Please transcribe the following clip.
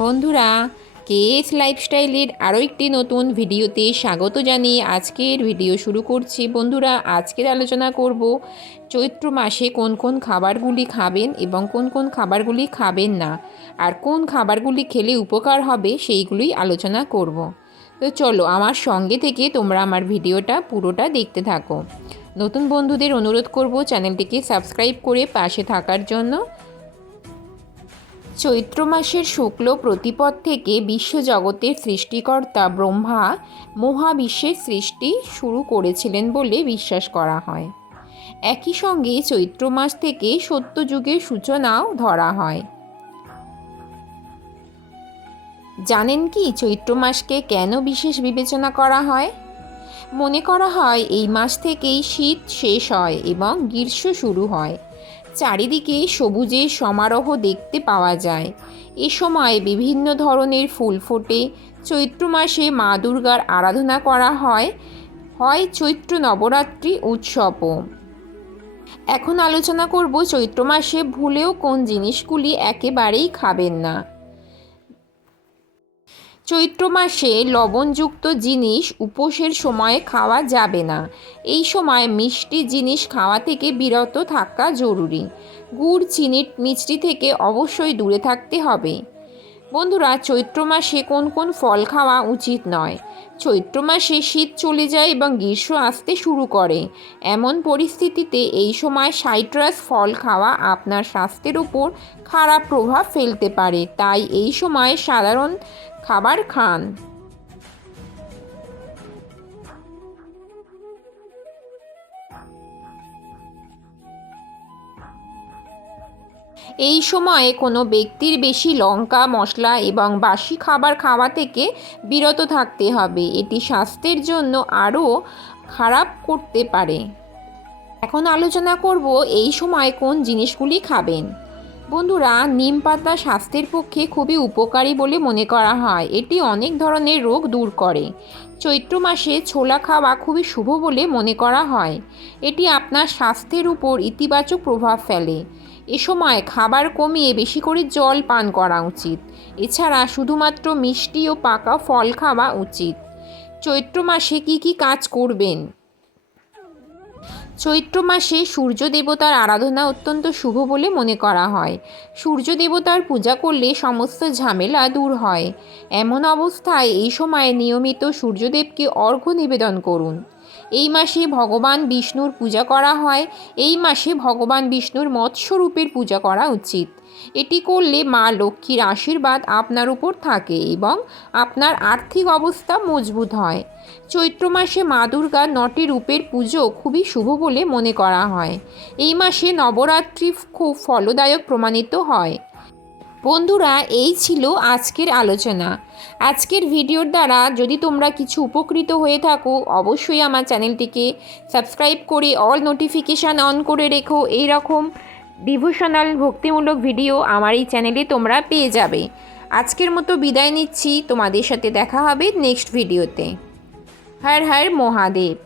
বন্ধুরা কেএস লাইফস্টাইলের আরও একটি নতুন ভিডিওতে স্বাগত জানিয়ে আজকের ভিডিও শুরু করছি। বন্ধুরা, আজকের আলোচনা করব চৈত্র মাসে কোন কোন খাবারগুলি খাবেন এবং কোন কোন খাবারগুলি খাবেন না আর কোন খাবারগুলি খেলে উপকার হবে সেইগুলোই আলোচনা করব। তো চলো, আমার সঙ্গে থেকে তোমরা আমার ভিডিওটা পুরোটা দেখতে থাকো। নতুন বন্ধুদের অনুরোধ করব চ্যানেলটিকে সাবস্ক্রাইব করে পাশে থাকার জন্য। চৈত্র মাসের শুক্ল প্রতিপদ থেকে বিশ্বজগতের সৃষ্টিকর্তা ব্রহ্মা মহাবিশ্বের সৃষ্টি শুরু করেছিলেন বলে বিশ্বাস করা হয়। একই সঙ্গে চৈত্র মাস থেকে সত্যযুগের সূচনাও ধরা হয়। জানেন কি চৈত্র মাসকে কেন বিশেষ বিবেচনা করা হয়? মনে করা হয় এই মাস থেকেই শীত শেষ হয় এবং গ্রীষ্ম শুরু হয়। চারিদিকে সবুজের সমারোহ দেখতে পাওয়া যায়। এ সময় বিভিন্ন ধরনের ফুল ফোটে। চৈত্র মাসে মা দুর্গার আরাধনা করা হয়। হয় চৈত্র নবরাত্রি উৎসবও। এখন আলোচনা করব চৈত্র মাসে ভুলেও কোন জিনিসগুলি একেবারেই খাবেন না। চৈত্র মাসে লবণযুক্ত জিনিস উপোসের সময়ে খাওয়া যাবে না। এই সময় মিষ্টি জিনিস খাওয়া থেকে বিরত থাকা জরুরি। গুড়, চিনির মিষ্টি থেকে অবশ্যই দূরে থাকতে হবে। বন্ধুরা, চৈত্র মাসে কোন কোন ফল খাওয়া উচিত নয়। চৈত্র মাসে শীত চলে যায় এবং গ্রীষ্ম আসতে শুরু করে। এমন পরিস্থিতিতে এই সময় সাইট্রাস ফল খাওয়া আপনার স্বাস্থ্যের উপর খারাপ প্রভাব ফেলতে পারে। তাই এই সময় সাধারণ খাবার খান। এই সময়ে কোনো ব্যক্তির বেশি লঙ্কা, মশলা এবং বাসি খাবার খাওয়া থেকে বিরত থাকতে হবে। এটি স্বাস্থ্যের জন্য আরও খারাপ করতে পারে। এখন আলোচনা করব এই সময় কোন জিনিসগুলি খাবেন। বন্ধুরা, নিম পাতা স্বাস্থ্যের পক্ষে খুবই উপকারী বলে মনে করা হয়। এটি অনেক ধরনের রোগ দূর করে। চৈত্র মাসে ছোলা খাওয়া খুবই শুভ বলে মনে করা হয়। এটি আপনার স্বাস্থ্যের উপর ইতিবাচক প্রভাব ফেলে। এ সময় খাবার কমিয়ে বেশি করে জল পান করা উচিত। এছাড়া শুধুমাত্র মিষ্টি ও পাকা ফল খাওয়া উচিত। চৈত্র মাসে কি কি কাজ করবেন? চৈত্র মাসে সূর্য দেবতার আরাধনা অত্যন্ত শুভ বলে মনে করা হয়। সূর্য দেবতার পূজা করলে সমস্ত ঝামেলা দূর হয়। এমন অবস্থায় এই সময় নিয়মিত সূর্যদেবকে অর্ঘ্য নিবেদন করুন। এই মাসে ভগবান বিষ্ণুর পূজা করা হয়। এই মাসে ভগবান বিষ্ণুর মৎস্যরূপের পূজা করা উচিত। এটি করলে মা লক্ষ্মীর আশীর্বাদ আপনার উপর থাকে এবং আপনার আর্থিক অবস্থা মজবুত হয়। চৈত্র মাসে মা দুর্গার নটি রূপের পুজো খুবই শুভ বলে মনে করা হয়। এই মাসে নবরাত্রি খুব ফলদায়ক প্রমাণিত হয়। বন্ধুরা, এই ছিল আজকের আলোচনা। আজকের ভিডিওর দ্বারা যদি তোমরা কিছু উপকৃত হয়ে থাকো, অবশ্যই আমার চ্যানেলটিকে সাবস্ক্রাইব করে অল নোটিফিকেশান অন করে রেখো। এই রকম ডিভোশনাল ভক্তিমূলক ভিডিও আমার এই চ্যানেলে তোমরা পেয়ে যাবে। আজকের মতো বিদায় নিচ্ছি। তোমাদের সাথে দেখা হবে নেক্সট ভিডিওতে। হর হর মহাদেব।